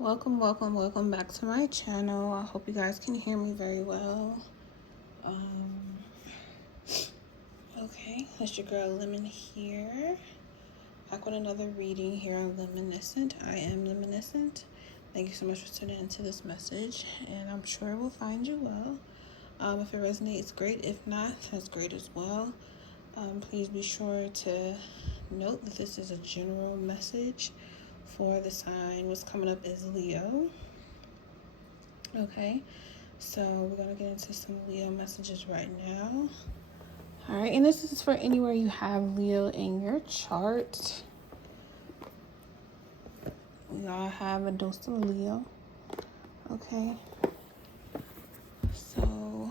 Welcome back to my channel. I hope you guys can hear me very well. Okay, that's your girl Lemon here, back with another reading here on Luminescent. I am Luminescent. Thank you so much for tuning into this message, and I'm sure it will find you well. If it resonates, great. If not, that's great as well. Please be sure to note that this is a general message for the sign. What's coming up is Leo. Okay, so we're going to get into some Leo messages right now. All right, and this is for anywhere you have Leo in your chart. We all have a dose of Leo. Okay, so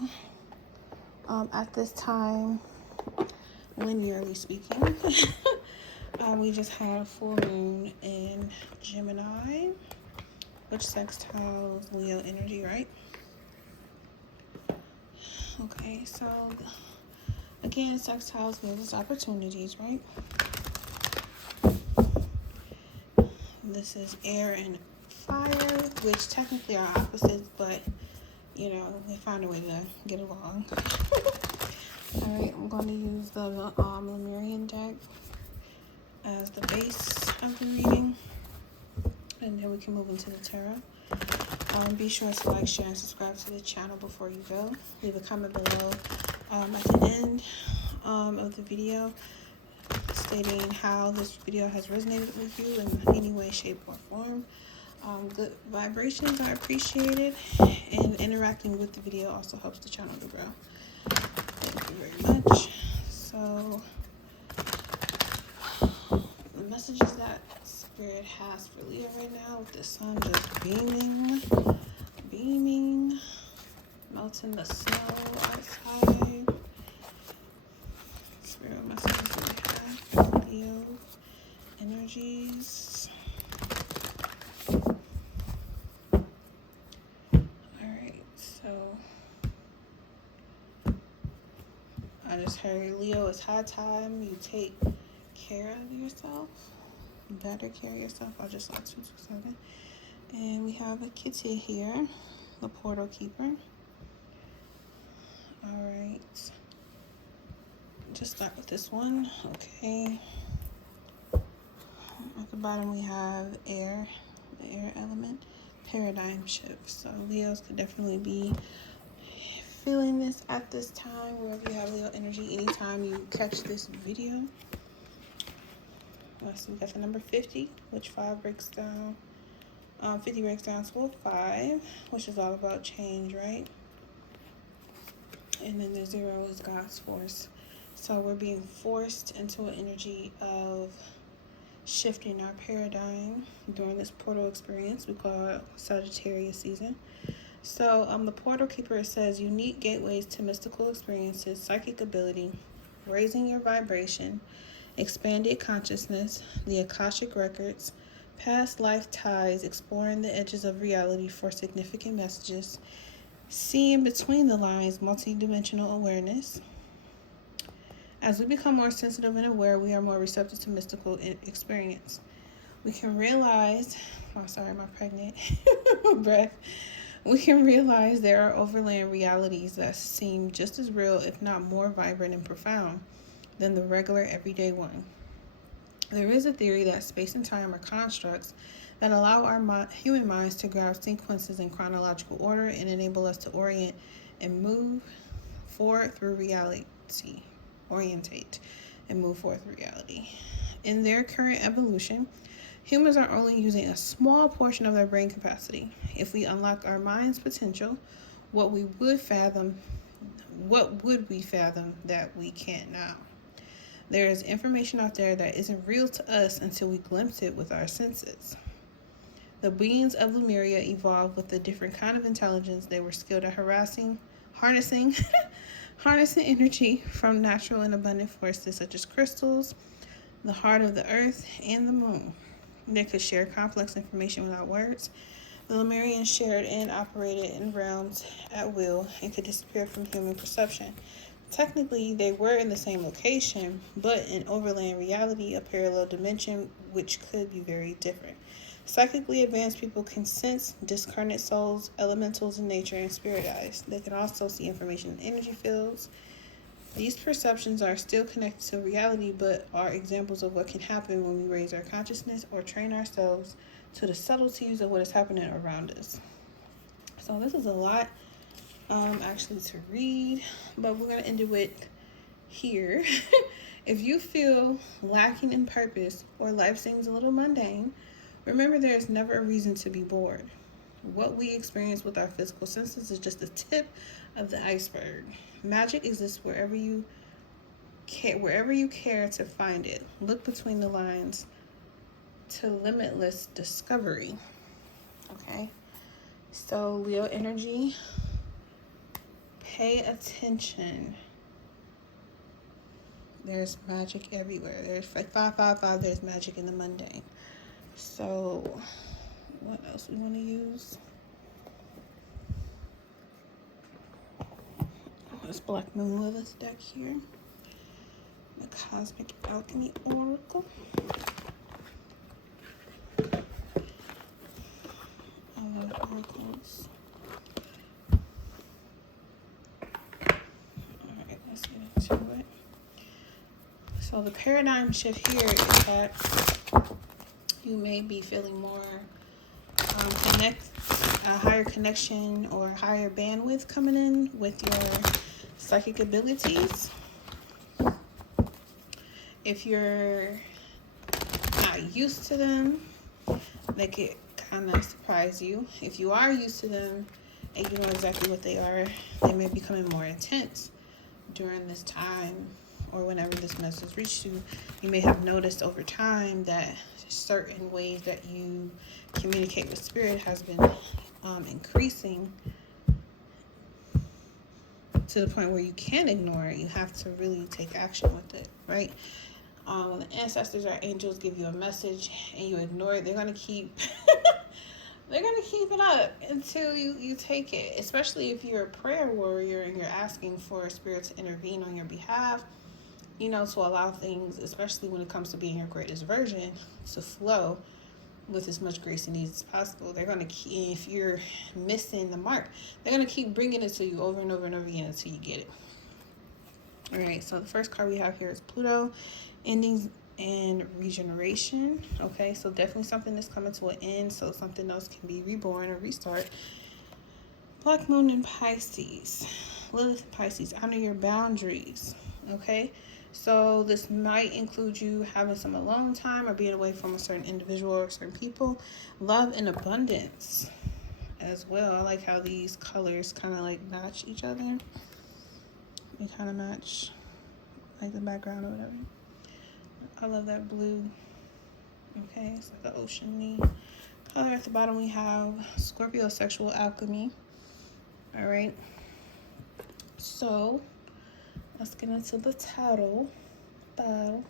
at this time, linearly speaking, we just had a full moon in Gemini, which sextiles Leo energy, right? Okay, so again, sextiles gives us opportunities, right? This is air and fire, which technically are opposites, but you know, they find a way to get along. Alright, I'm going to use the Lemurian deck as the base of the reading, and then we can move into the tarot. Be sure to like, share, and subscribe to the channel before you go. Leave a comment below at the end of the video stating how this video has resonated with you in any way, shape, or form. Good vibrations are appreciated, and interacting with the video also helps the channel to grow. Thank you very much. So, the messages that Spirit has for Leo right now, with the sun just beaming, melting the snow outside. Spirit messages that we have for Leo energies. Alright, so I just heard Leo, it's high time you take care of yourself. Better care of yourself. I'll just like 227. And we have a kitty here, the portal keeper. Alright. Just start with this one. Okay. At the bottom we have air, the air element, paradigm shift. So Leos could definitely be feeling this at this time, wherever you have Leo energy, anytime you catch this video. So we got the number 50, which 5 breaks down, 50 breaks down to a 5, which is all about change, right? And then the 0 is God's force. So we're being forced into an energy of shifting our paradigm during this portal experience. We call it Sagittarius season. So the portal keeper says unique gateways to mystical experiences, psychic ability, raising your vibration, expanded consciousness, the Akashic records, past life ties, exploring the edges of reality for significant messages, seeing between the lines, multidimensional awareness. As we become more sensitive and aware, we are more receptive to mystical experience. We can realize, my pregnant breath. We can realize there are overland realities that seem just as real, if not more vibrant and profound, than the regular everyday one. There is a theory that space and time are constructs that allow our human minds to grasp sequences in chronological order and enable us to orient and move forward through reality. Orientate and move forward through reality. In their current evolution, humans are only using a small portion of their brain capacity. If we unlock our mind's potential, what would we fathom that we can't now? There is information out there that isn't real to us until we glimpse it with our senses. The beings of Lemuria evolved with a different kind of intelligence. They were skilled at harnessing energy from natural and abundant forces such as crystals, the heart of the earth, and the moon. They could share complex information without words. The Lemurians shared and operated in realms at will and could disappear from human perception. Technically, they were in the same location, but in overland reality, a parallel dimension, which could be very different. Psychically advanced people can sense discarnate souls, elementals in nature, and spirit eyes. They can also see information in energy fields. These perceptions are still connected to reality, but are examples of what can happen when we raise our consciousness or train ourselves to the subtleties of what is happening around us. So this is a lot actually to read, but we're going to end it with here. If you feel lacking in purpose or life seems a little mundane, remember there is never a reason to be bored. What we experience with our physical senses is just the tip of the iceberg. Magic exists wherever you care to find it. Look between the lines to limitless discovery. Okay? So, Leo energy, pay attention. There's magic everywhere. There's like 555, there's magic in the mundane. So, what else we want to use? This Black Moon Lilith deck here. The Cosmic Alchemy Oracle. I love oracles. Alright, let's get into it. So the paradigm shift here is that you may be feeling more a higher connection or higher bandwidth coming in with your psychic abilities. If you're not used to them, they could kind of surprise you. If you are used to them and you know exactly what they are, they may be becoming more intense during this time or whenever this message reaches you. You may have noticed over time that certain ways that you communicate with spirit has been increasing to the point where you can't ignore it. You have to really take action with it, right? When the ancestors or angels give you a message and you ignore it, they're gonna keep they're gonna keep it up until you take it. Especially if you're a prayer warrior and you're asking for a spirit to intervene on your behalf, you know, to allow things, especially when it comes to being your greatest version, to flow with as much grace and ease as possible. They're going to keep, if you're missing the mark, they're going to keep bringing it to you over and over and over again until you get it. All right, so the first card we have here is Pluto, endings and regeneration. Okay, so definitely something that's coming to an end, so something else can be reborn or restart. Black Moon in Pisces. Lilith in Pisces, honor your boundaries. Okay, so this might include you having some alone time or being away from a certain individual or certain people. Love and abundance as well. I like how these colors kind of like match each other. They kind of match like the background or whatever. I love that blue. Okay, it's like an ocean-y color. At the bottom we have Scorpio sexual alchemy. All right, so let's get into the tarot. I'm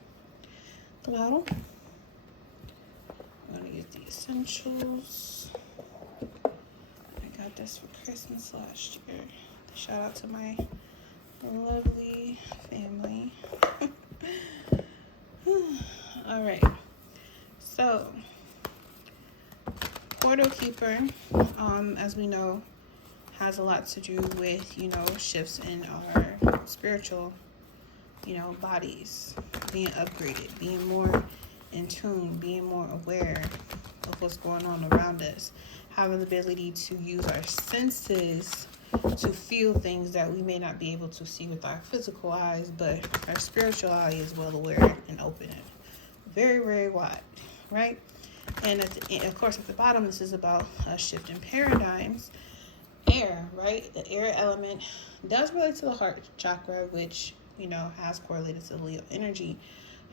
going to use the essentials. I got this for Christmas last year. Shout out to my lovely family. All right. So, Portal Keeper, as we know, has a lot to do with, you know, shifts in our spiritual, you know, bodies, being upgraded, being more in tune, being more aware of what's going on around us, having the ability to use our senses to feel things that we may not be able to see with our physical eyes, but our spiritual eye is well aware and open and very, very wide, right? And at the end, of course, at the bottom, this is about a shift in paradigms. Air, right? The air element does relate to the heart chakra, which, you know, has correlated to the Leo energy.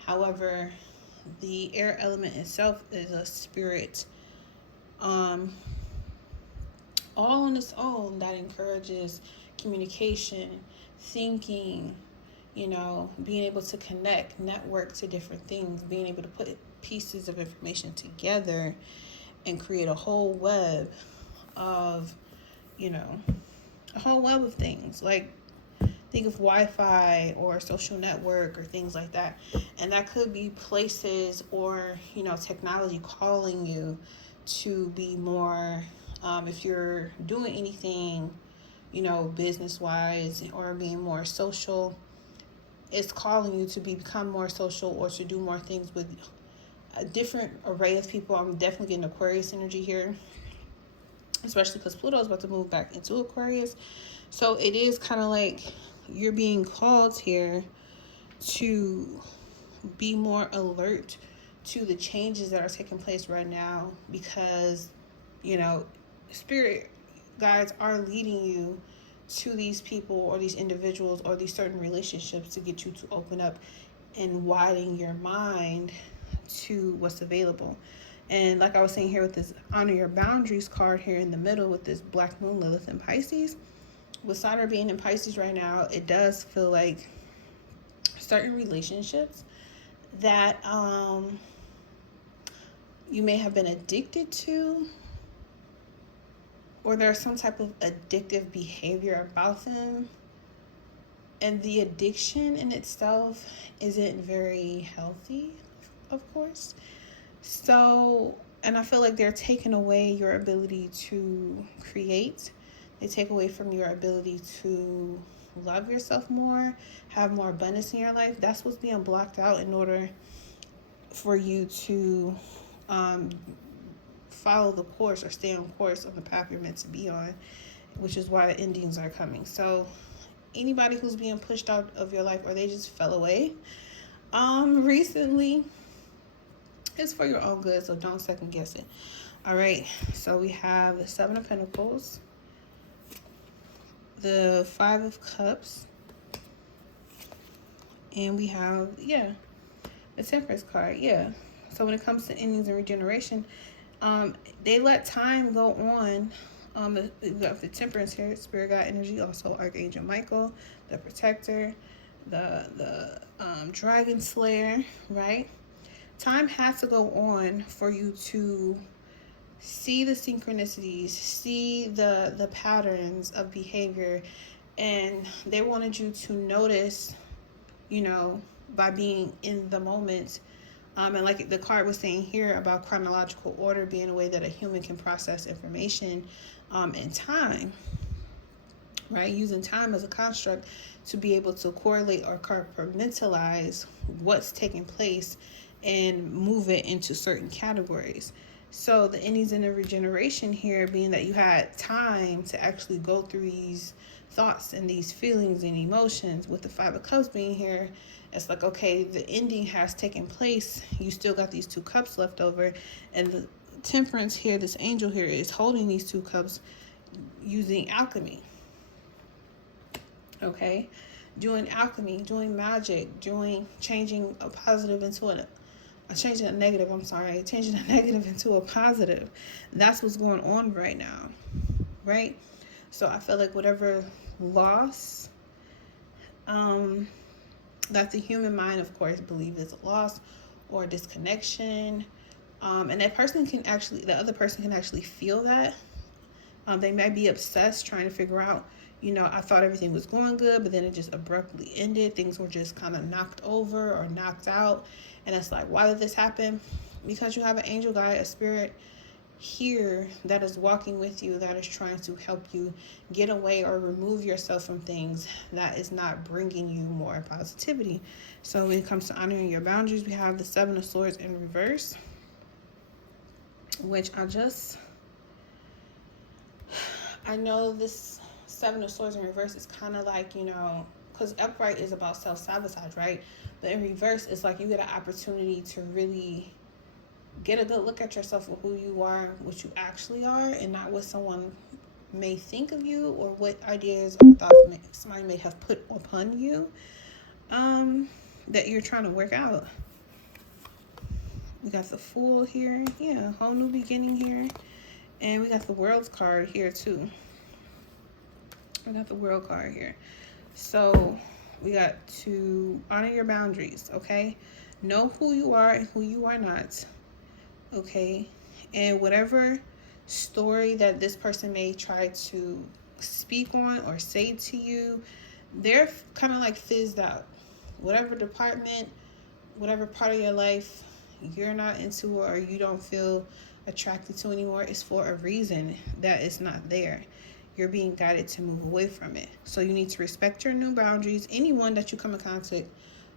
However, the air element itself is a spirit all on its own that encourages communication, thinking, you know, being able to connect, network to different things, being able to put pieces of information together and create a whole web of, you know, a whole web of things. Like, think of Wi-Fi or social network or things like that. And that could be places or, you know, technology calling you to be more, if you're doing anything, you know, business-wise or being more social, it's calling you to become more social or to do more things with a different array of people. I'm definitely getting Aquarius energy here, especially because Pluto is about to move back into Aquarius. So it is kind of like you're being called here to be more alert to the changes that are taking place right now, because, you know, spirit guides are leading you to these people or these individuals or these certain relationships to get you to open up and widen your mind to what's available. And like I was saying here with this honor your boundaries card here in the middle with this black moon Lilith in Pisces, with Saturn being in Pisces right now, it does feel like certain relationships that you may have been addicted to, or there's some type of addictive behavior about them, and the addiction in itself isn't very healthy, of course. So, and I feel like they're taking away your ability to create. They take away from your ability to love yourself more, have more abundance in your life. That's what's being blocked out in order for you to follow the course or stay on course on the path you're meant to be on, which is why the endings are coming. So anybody who's being pushed out of your life or they just fell away recently, it's for your own good, so don't second guess it. All right, so we have the Seven of Pentacles, the Five of Cups, and we have, the Temperance card. So when it comes to endings and regeneration, they let time go on. We got the Temperance here, Spirit Guide energy, also Archangel Michael, the Protector, the Dragon Slayer, right? Time has to go on for you to see the synchronicities, see the patterns of behavior, and they wanted you to notice, you know, by being in the moment. And like the card was saying here about chronological order being a way that a human can process information in time, right? Using time as a construct to be able to correlate or compartmentalize what's taking place and move it into certain categories. So the endings and the regeneration here being that you had time to actually go through these thoughts and these feelings and emotions. With the Five of Cups being here, it's like, okay, the ending has taken place. You still got these two cups left over. And the Temperance here, this angel here, is holding these two cups using alchemy. Okay? Doing alchemy, doing magic, changing a positive into changing a negative into a positive. That's what's going on right now, right? So I feel like whatever loss that the human mind, of course, believes is a loss or a disconnection, and the other person can actually feel that. They might be obsessed trying to figure out, you know, I thought everything was going good, but then it just abruptly ended. Things were just kind of knocked over or knocked out. And it's like, why did this happen? Because you have an angel guide, a spirit here that is walking with you, that is trying to help you get away or remove yourself from things that is not bringing you more positivity. So when it comes to honoring your boundaries, we have the Seven of Swords in reverse, which I know this Seven of Swords in reverse is kind of like, you know, because upright is about self-sabotage, right? But in reverse, it's like you get an opportunity to really get a good look at yourself for who you are, what you actually are, and not what someone may think of you or what ideas or thoughts somebody may have put upon you that you're trying to work out. We got the Fool here. Yeah, whole new beginning here. And we got the World's card here too. We got the World card here. So we got to honor your boundaries, okay? Know who you are and who you are not, okay? And whatever story that this person may try to speak on or say to you, they're kind of like fizzed out. Whatever department, whatever part of your life you're not into or you don't feel attracted to anymore is for a reason that is not there. You're being guided to move away from it. So you need to respect your new boundaries. Anyone that you come in contact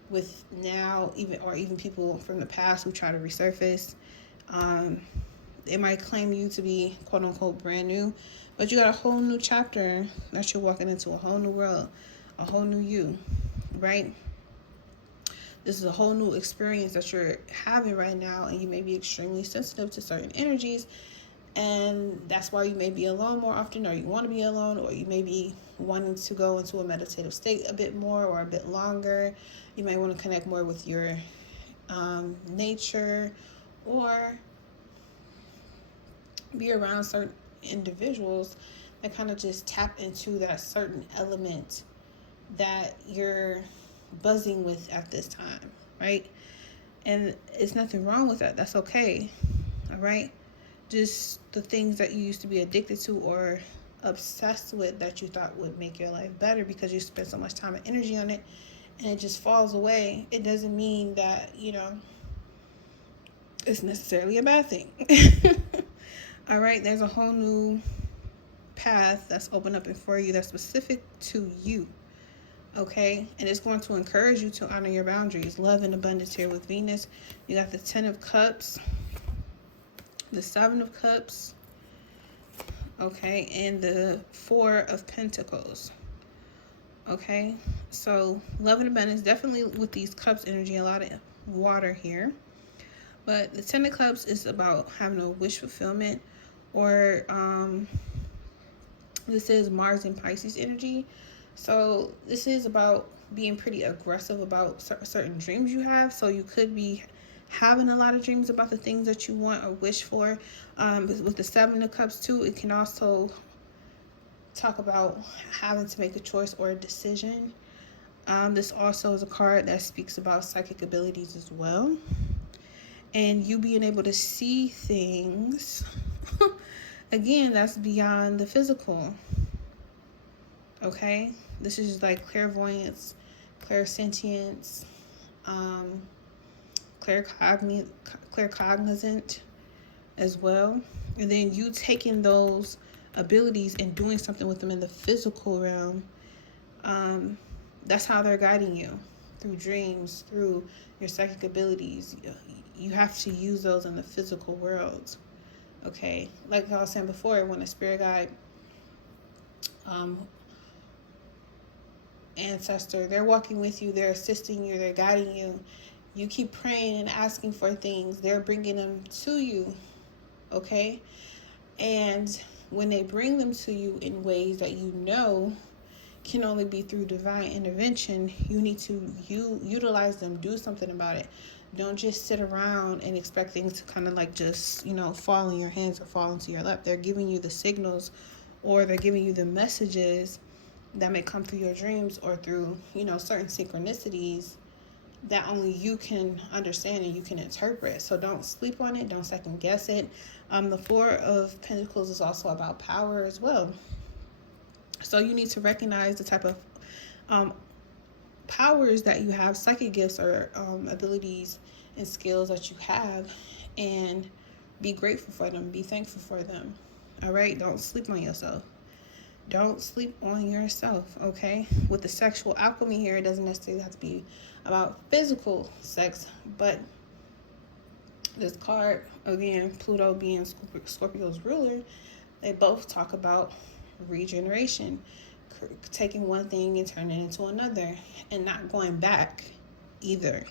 with now, even people from the past who try to resurface, it might claim you to be quote unquote brand new, but you got a whole new chapter that you're walking into, a whole new world, a whole new you, right? This is a whole new experience that you're having right now, and you may be extremely sensitive to certain energies, and that's why you may be alone more often, or you want to be alone, or you may be wanting to go into a meditative state a bit more or a bit longer. You may want to connect more with your nature, or be around certain individuals that kind of just tap into that certain element that you're buzzing with at this time, right? And it's nothing wrong with that. That's okay. All right? Just the things that you used to be addicted to or obsessed with that you thought would make your life better because you spent so much time and energy on it, and it just falls away. It doesn't mean that, it's necessarily a bad thing. All right? There's a whole new path that's open up for you that's specific to you. Okay, and it's going to encourage you to honor your boundaries. Love and abundance here with Venus. You got the 10 of Cups, the 7 of Cups, okay, and the 4 of Pentacles. Okay, so love and abundance, definitely with these cups energy, a lot of water here. But the 10 of Cups is about having a wish fulfillment, or this is Mars and Pisces energy. So this is about being pretty aggressive about certain dreams you have. So you could be having a lot of dreams about the things that you want or wish for. With the 7 of Cups too, it can also talk about having to make a choice or a decision. This also is a card that speaks about psychic abilities as well. And you being able to see things, again, that's beyond the physical. Okay? This is like clairvoyance, clairsentience, claircognizant as well. And then you taking those abilities and doing something with them in the physical realm. That's how they're guiding you, through dreams, through your psychic abilities. You have to use those in the physical world. Okay? Like I was saying before, when a spirit guide, ancestor, they're walking with you, they're assisting you, they're guiding you. You keep praying and asking for things, they're bringing them to you. Okay? And when they bring them to you in ways that can only be through divine intervention, you need to utilize them, do something about it. Don't just sit around and expect things to kind of like just, fall in your hands or fall into your lap. They're giving you the signals, or they're giving you the messages that may come through your dreams or through, certain synchronicities that only you can understand and you can interpret. So don't sleep on it. Don't second guess it. The 4 of Pentacles is also about power as well. So you need to recognize the type of powers that you have, psychic gifts or abilities and skills that you have, and be grateful for them. Be thankful for them. All right? Don't sleep on yourself. Don't sleep on yourself, okay? With the sexual alchemy here, it doesn't necessarily have to be about physical sex, but this card, again, Pluto being Scorpio's ruler, they both talk about regeneration, taking one thing and turning it into another, and not going back either.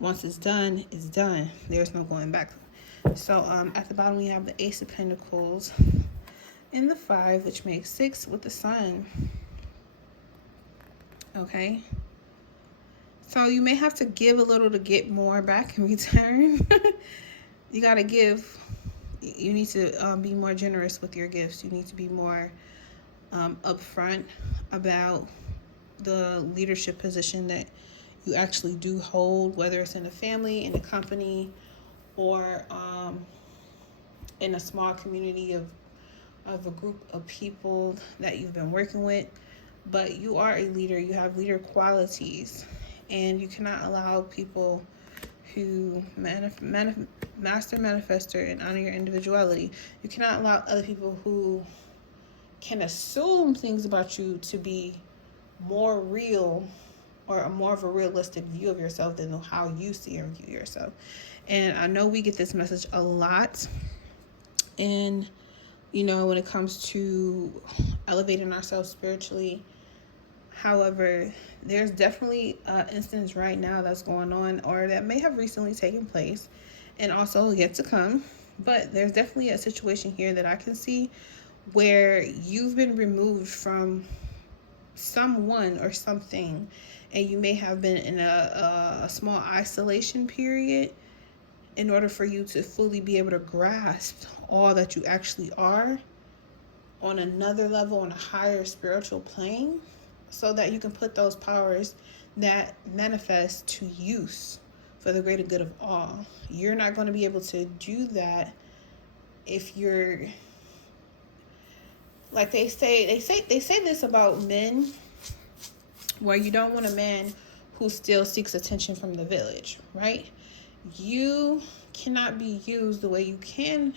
Once it's done, it's done. There's no going back. So at the bottom, we have the Ace of Pentacles and the 5, which makes 6 with the Sun. Okay? So you may have to give a little to get more back in return. You got to give. You need to be more generous with your gifts. You need to be more upfront about the leadership position that you actually do hold, whether it's in a family, in a company, or in a small community of a group of people that you've been working with. But you are a leader. You have leader qualities, and you cannot allow people who master manifester and honor your individuality. You cannot allow other people who can assume things about you to be more real or a more of a realistic view of yourself than how you see and view yourself. And I know we get this message a lot. And, you know, when it comes to elevating ourselves spiritually. However, there's definitely an instance right now that's going on, or that may have recently taken place and also yet to come. But there's definitely a situation here that I can see where you've been removed from someone or something, and you may have been in a small isolation period in order for you to fully be able to grasp all that you actually are on another level, on a higher spiritual plane, so that you can put those powers that manifest to use for the greater good of all. You're not going to be able to do that if you're, like they say this about men, where you don't want a man who still seeks attention from the village, right? You cannot be used the way you can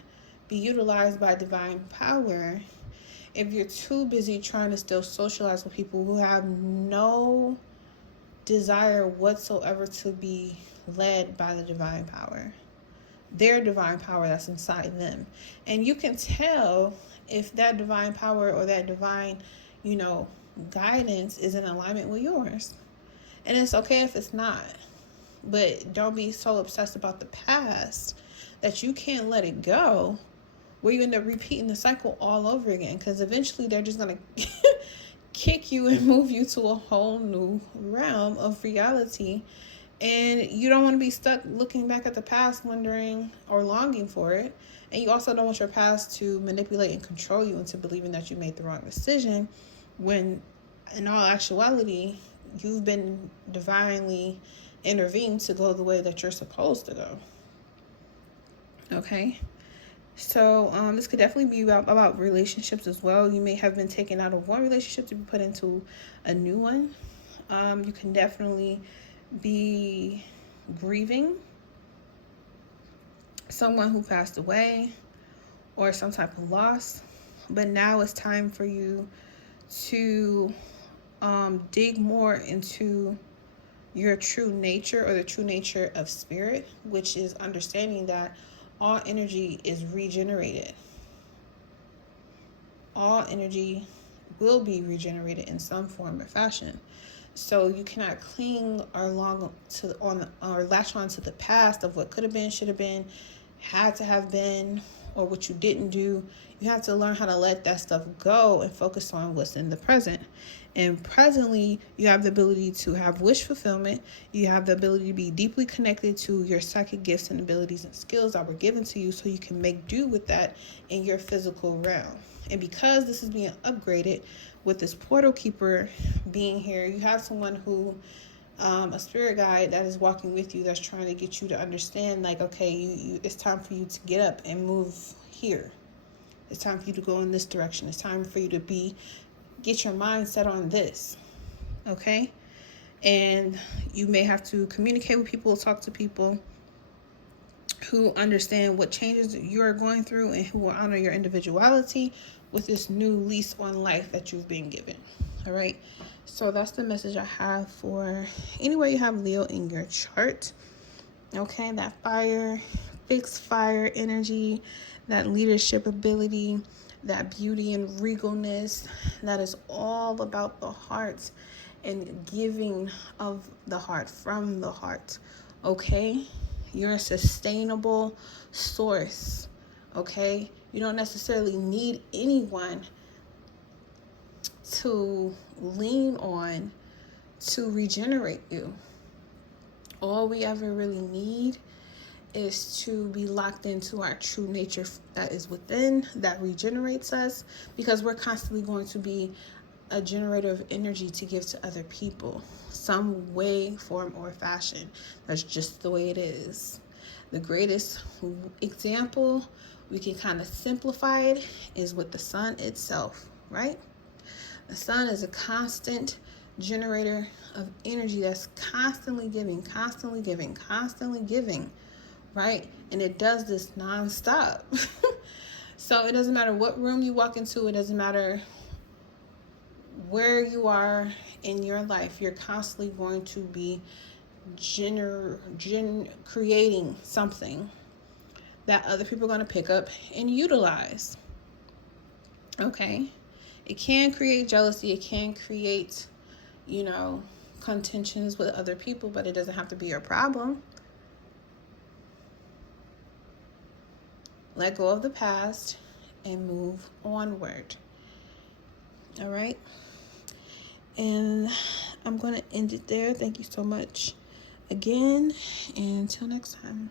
be utilized by divine power if you're too busy trying to still socialize with people who have no desire whatsoever to be led by the divine power, their divine power that's inside them. And you can tell if that divine power or that divine, guidance is in alignment with yours. And it's okay if it's not. But don't be so obsessed about the past that you can't let it go, where you end up repeating the cycle all over again. Because eventually they're just going to kick you and move you to a whole new realm of reality. And you don't want to be stuck looking back at the past, wondering or longing for it. And you also don't want your past to manipulate and control you into believing that you made the wrong decision, when in all actuality, you've been divinely intervened to go the way that you're supposed to go. Okay? So this could definitely be about relationships as well. You may have been taken out of one relationship to be put into a new one. You can definitely be grieving someone who passed away or some type of loss. But now it's time for you to dig more into your true nature, or the true nature of spirit, which is understanding that all energy is regenerated. All energy will be regenerated in some form or fashion. So you cannot cling or latch on to the past of what could have been, should have been, had to have been, or what you didn't do. You have to learn how to let that stuff go and focus on what's in the present. And presently, you have the ability to have wish fulfillment. You have the ability to be deeply connected to your psychic gifts and abilities and skills that were given to you, so you can make do with that in your physical realm. And because this is being upgraded with this portal keeper being here, you have someone who, a spirit guide that is walking with you, that's trying to get you to understand, like, okay, it's time for you to get up and move here. It's time for you to go in this direction. It's time for you to get your mind set on this. Okay? And you may have to communicate with people, talk to people who understand what changes you're going through and who will honor your individuality with this new lease on life that you've been given. All right? So that's the message I have for anywhere you have Leo in your chart. Okay? That fixed fire energy, that leadership ability, that beauty and regalness, that is all about the heart and giving of the heart, from the heart. Okay? You're a sustainable source. Okay? You don't necessarily need anyone to lean on to regenerate you. All we ever really need is to be locked into our true nature that is within, that regenerates us, because we're constantly going to be a generator of energy to give to other people, some way, form, or fashion. That's just the way it is. The greatest example, we can kind of simplify it, is with the sun itself, right? The sun is a constant generator of energy that's constantly giving, right? And it does this nonstop. So it doesn't matter what room you walk into. It doesn't matter where you are in your life. You're constantly going to be creating something that other people are going to pick up and utilize. Okay? It can create jealousy. It can create, you know, contentions with other people, but it doesn't have to be your problem. Let go of the past and move onward. All right? And I'm going to end it there. Thank you so much again, and until next time.